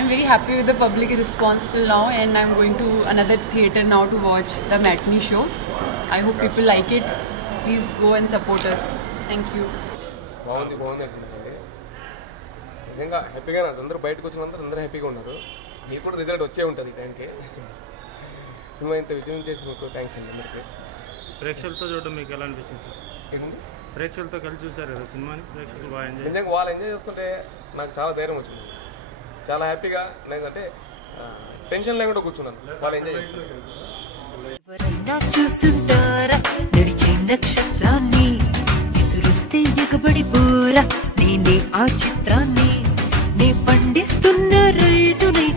I'm very happy with the public response till now, and I'm going to another theatre now to watch the matinee show. I hope people like it. Please go and support us. Thank you. బాగుంది అంటున్నారండి. నిజంగా హ్యాపీగా అందరూ బయటకు వచ్చినందరూ అందరూ హ్యాపీగా ఉన్నారు. మీకు కూడా రిజల్ట్ వచ్చే ఉంటుంది టైంకి. సినిమా ఇంత విజయం చేసి మీకు థ్యాంక్స్ అండి అందరికీ. ప్రేక్షకులతో చూడడం మీకు ఎలా అనిపిస్తుంది సార్? ఏంటి ప్రేక్షకులతో కలిసి చూసారు కదా సినిమాని, ప్రేక్షకులు బాగా ఎంజాయ్. నిజంగా వాళ్ళు ఎంజాయ్ చేస్తుంటే నాకు చాలా ధైర్యం వచ్చింది. చాలా హ్యాపీగా లేదంటే టెన్షన్ లేకుండా కూర్చున్నాను. వాళ్ళు ఎంజాయ్ చేస్తున్నారు. నక్షత్రాన్ని ఎదురుస్తే ఎగబడిపోరా నేనే ఆ చిత్రాన్ని నే పండిస్తున్న రైతునై